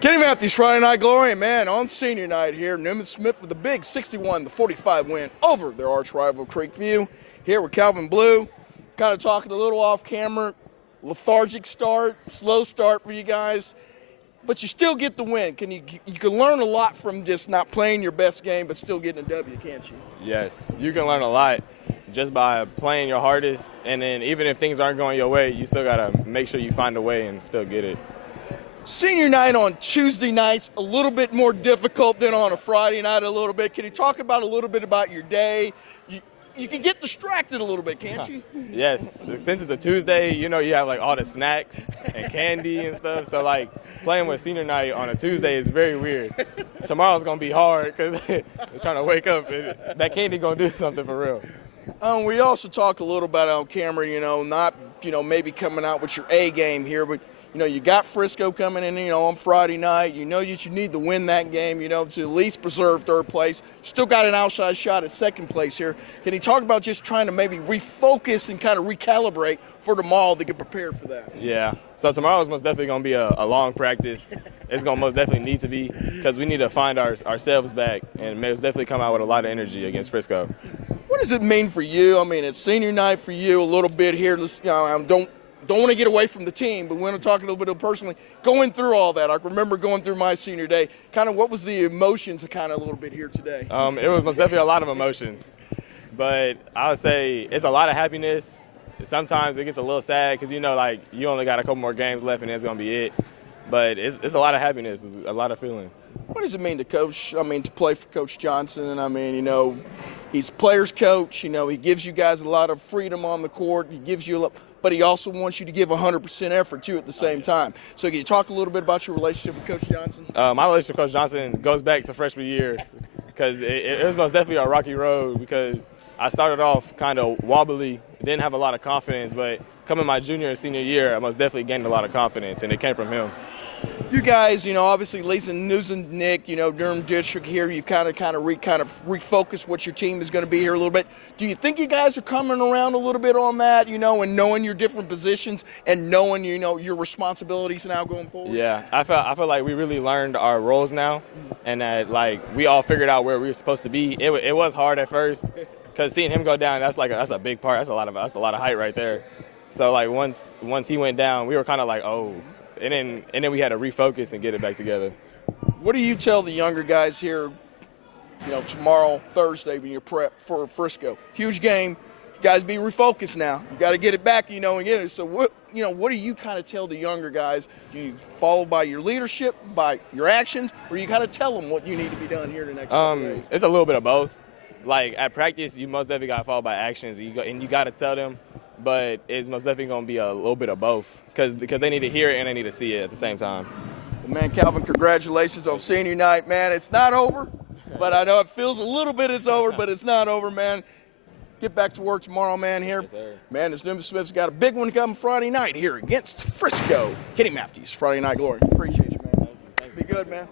Keeny Matthews, Friday Night Glory, and man, on senior night here, Newman Smith with a big 61-45 win over their arch rival Creekview. Here with Calvin Blue, kind of talking a little off camera, lethargic start, slow start for you guys, but you still get the win. You can learn a lot from just not playing your best game, but still getting a W, can't you? Yes, you can learn a lot just by playing your hardest, and then even if things aren't going your way, you still gotta make sure you find a way and still get it. Senior night on Tuesday nights, a little bit more difficult than on a Friday night a little bit. Can you talk about a little bit about your day? You can get distracted a little bit, can't you? Yes, since it's a Tuesday, you know, you have like all the snacks and candy and stuff, so like playing with senior night on a Tuesday is very weird. Tomorrow's gonna be hard because they're trying to wake up and that candy gonna do something for real. We also talk a little about it on camera, not, maybe coming out with your A game here, but you got Frisco coming in, on Friday night. You know that you need to win that game, to at least preserve third place. Still got an outside shot at second place here. Can you talk about just trying to maybe refocus and kind of recalibrate for tomorrow to get prepared for that? Yeah. So tomorrow is most definitely going to be a long practice. It's going to most definitely need to be because we need to find ourselves back and most definitely come out with a lot of energy against Frisco. What does it mean for you? I mean, it's senior night for you a little bit here. Don't want to get away from the team, but when I'm talking a little bit personally, going through all that, I remember going through my senior day, kind of what was the emotions kind of a little bit here today? It was most definitely a lot of emotions, but I would say it's a lot of happiness. Sometimes it gets a little sad because, like you only got a couple more games left and that's going to be it, but it's a lot of happiness, it's a lot of feeling. What does it mean to coach, to play for Coach Johnson? And he's a player's coach, he gives you guys a lot of freedom on the court, he gives you a lot, but he also wants you to give 100% effort, too, at the same time. So can you talk a little bit about your relationship with Coach Johnson? My relationship with Coach Johnson goes back to freshman year because it was most definitely a rocky road because I started off kind of wobbly, didn't have a lot of confidence, but coming my junior and senior year, I most definitely gained a lot of confidence, and it came from him. You guys, obviously losing Nick, Durham District here, you've kind of refocused what your team is going to be here a little bit. Do you think you guys are coming around a little bit on that, and knowing your different positions and knowing, your responsibilities now going forward? Yeah, I feel like we really learned our roles now, and that we all figured out where we were supposed to be. It was hard at first, because seeing him go down, that's a big part. That's a lot of height right there. So once he went down, we were kind of like, oh. And then we had to refocus and get it back together. What do you tell the younger guys here, tomorrow, Thursday, when you're prepped for Frisco? Huge game. You guys be refocused now. You got to get it back, and get it. So what do you kind of tell the younger guys? Do you follow by your leadership, by your actions, or you kind of tell them what you need to be done here in the next couple days? It's a little bit of both. Like at practice, you most definitely got to follow by actions, and you got to tell them. But it's most definitely going to be a little bit of both because they need to hear it and they need to see it at the same time. Well, man, Calvin, congratulations on senior night, man. It's not over, but I know it feels a little bit it's over, but it's not over, man. Get back to work tomorrow, man, here. Yes, sir. Man, this Newman Smith's got a big one coming Friday night here against Frisco. Keeny Matthews, Friday Night Glory. Appreciate you, man. Thank you. Be good, man.